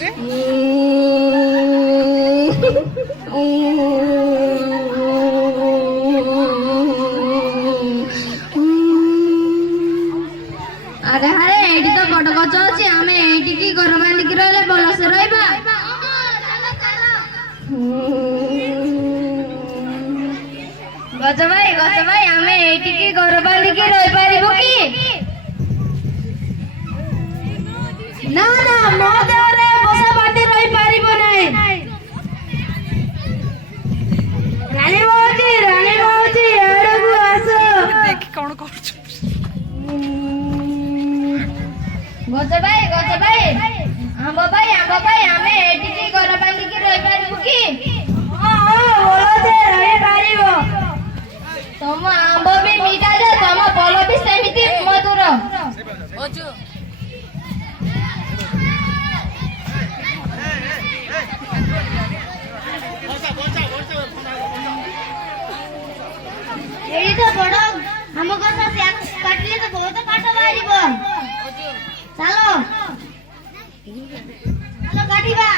আরে আরে এইটি তো বড় গছ আছে, আমি এইটি কি ঘর বাঁধিকি রইলে ভলসে রইবা। গছ ভাই আমি এইটি কি ঘর বাঁধিকি রই পারিব কি? না না ମୋ ଦେହରେ ବସା ବାନ୍ଧି ରହି ପାରିବ ନାହିଁ। ରାଣୀ ମାଉସୀ ଏଆଡ଼କୁ ଆସ। ଦେଖି କଣ କରୁଛୁ? ଗଛ ଭାଇ ଆମ୍ବ ଭାଇ ଆମେ ଏଠିକି ଘର ବାନ୍ଧିକି ରହିପାରିବୁ କି? ରହିପାରିବ। ତମ ଆମ୍ବ ବି ମିଠା ଯେ ତମ ଫଳ ବି ସେମିତି ମଧୁର। ଏଇଠି ତ ବଡ ଆମ୍ବ ଗଛ, କାଟିଲେ ତ ବହୁତ କାଠ ବାହାରିବ। ଚାଲ କାଟିବା।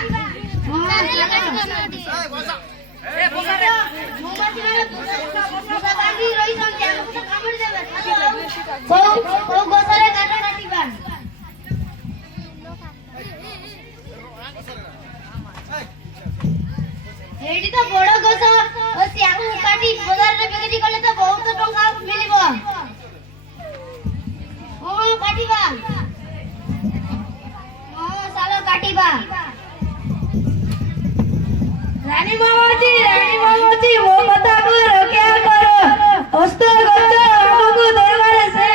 କୋଉ ଗଛରେ କାଠ କାଟିବା? ଏଇଠି ତ ବଡ ଗଛ, ତାକୁ କାଟି ବଜାରରେ ବିକ୍ରି କଲେ ତ ବହୁତ ଟଙ୍କା ମିଳିବ। ହଁ କାଟିବା। ଚାଲ କାଟିବା। ରାଣୀ ମାଉସୀ ମୋ କଥାକୁ ରକ୍ଷା କର। ହସ୍ତ ଗଛ ଆମକୁ ଦେବାରେ ସେ।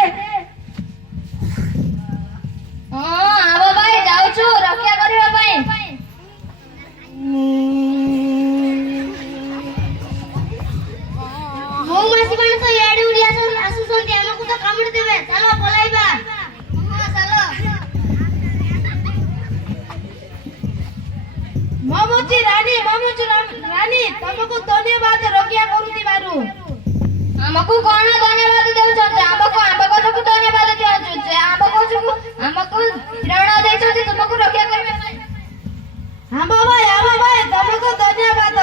ଆମ୍ବ ଭାଇ ଯାଉଛୁ ରକ୍ଷା କରିବା ପାଇଁ। ମହୁମାଛି ମାନେ ତ ଇଆଡେ ଉଡି ଆସୁଛନ୍ତି, ଆମକୁ ତ କାମୁଡି ଦେବେ। ଚାଲ ପଳାଇବା। ଚାଲ। ମାମୁଚି ରାଣୀ ତମକୁ ଧନ୍ୟବାଦ ରକ୍ଷା କରୁଥିବାରୁ। ଆମକୁ କଣ ଧନ୍ୟବାଦ ଦେଉଛନ୍ତି? ଆମକୁ ଆମ୍ବ ଗଛକୁ ଧନ୍ୟବାଦ ଦିଅନ୍ତୁ ଯେ ଆମ୍ବ ଗଛକୁ ଆମକୁ ପ୍ରେରଣା ଦେଇଛନ୍ତି ତୁମକୁ ରକ୍ଷା କରିବା ପାଇଁ। ଆମ୍ବ ଭାଇ ତମକୁ ଧନ୍ୟବାଦ।